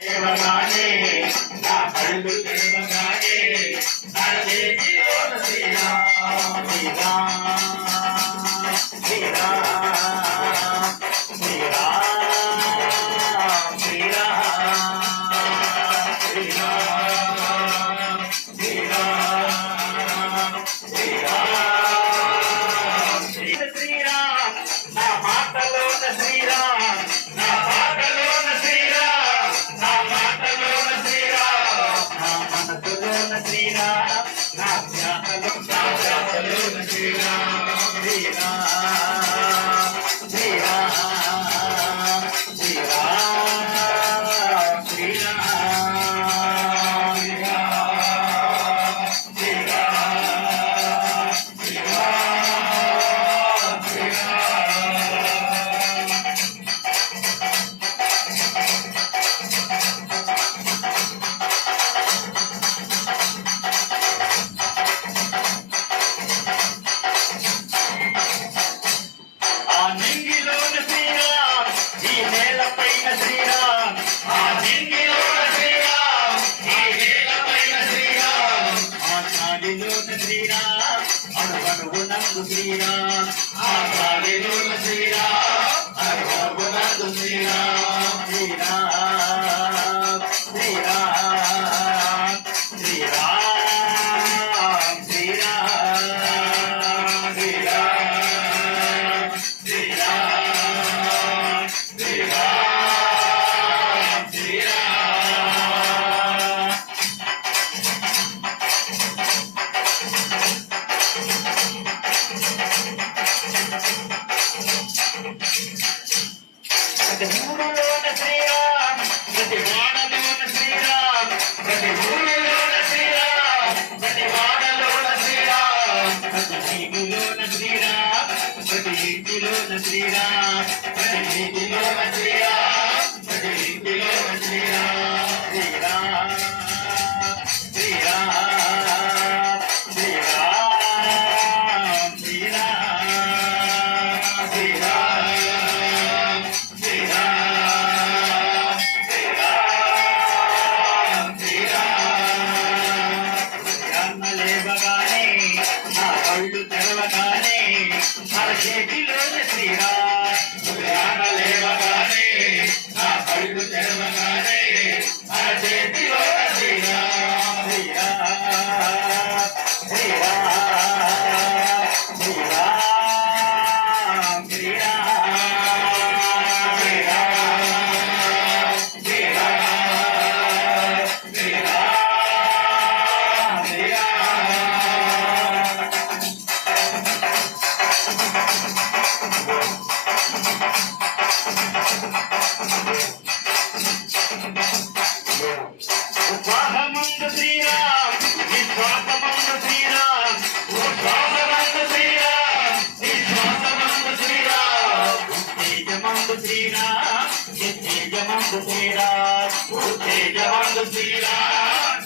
దేవగానే నా కళ్ళు తెరవగానే నా చేతిలోన శ్రీరామ్ శ్రీరామ్ శ్రీరామ్ శ్రీరామ్ శ్రీరామ్ శ్రీరామ్ శ్రీరామ్ శ్రీరామ్ శ్రీరామ్ నా మాటలోన శ్రీరామ్ నా మాటలోన శ్రీరామ్ నా మాటలోన శ్రీరామ్ నా మనసులోన శ్రీరామ్ నా ధ్యాసలోన శ్రీరామ్ శ్రీరామ్ శ్రీరామ్ శ్రీరామ్ శ్రీరామ్ శ్రీరామ్ శ్రీరామ్ నింగిలోన శ్రీరామ్ ఈ నేలపైన శ్రీరామ్ ఆ నింగిలోన శ్రీరామ్ ఈ నేలపైన శ్రీరామ్ ఆ గాలిలోన శ్రీరామ్ అణువణువునందు శ్రీరామ్ ఆ గాలిలోన శ్రీరామ్ అణువణువునందు శ్రీరామ్ శ్రీరామ్ శ్రీరామ్ శ్రీరామ్ శ్రీరామ్ శ్రీరామ్ శ్రీరామ్ శ్రీరామ్ శ్రీరామ్ ప్రతి ఊరులోన శ్రీరామ్ ప్రతి వాడలోన శ్రీరామ్ ప్రతి ఊరులోన శ్రీరామ్ ప్రతి వాడలోన శ్రీరామ్ ప్రతి వీధిలోన శ్రీరామ్ ప్రతి ఇంటిలోన శ్రీరామ్ ప్రతి వీధిలోన శ్రీరామ్ ప్రతి ఇంటిలోన శ్రీరామ్ శ్రీరామ్ శ్రీరామ్ శ్రీరామ్ శ్రీరామ్ శ్రీరామ్ శ్రీరామ్ శ్రీరామ్ శ్రీరామ్ లేవగానే నా కళ్ళు తెరవగానే మన చేతిలోన శ్రీరామ్ లేవగానే నా కళ్ళు తెరవగానే మన చేతిలోన శ్రీరామ్ శ్రీరామ్ శ్రీరామ్ శ్రీరామ్ శ్రీరామ్ శ్రీరామ్ శ్రీరామ్ ఉత్సాహమందు శ్రీరామ్ నిశ్వాసమందు శ్రీరామ్ ఉత్సాహమందు శ్రీరామ్ నిశ్వాసమందు శ్రీరామ్ ఉత్తేజమందు శ్రీరామ్ నిత్యేజమందు శ్రీరామ్ ఉత్తేజమందు శ్రీరామ్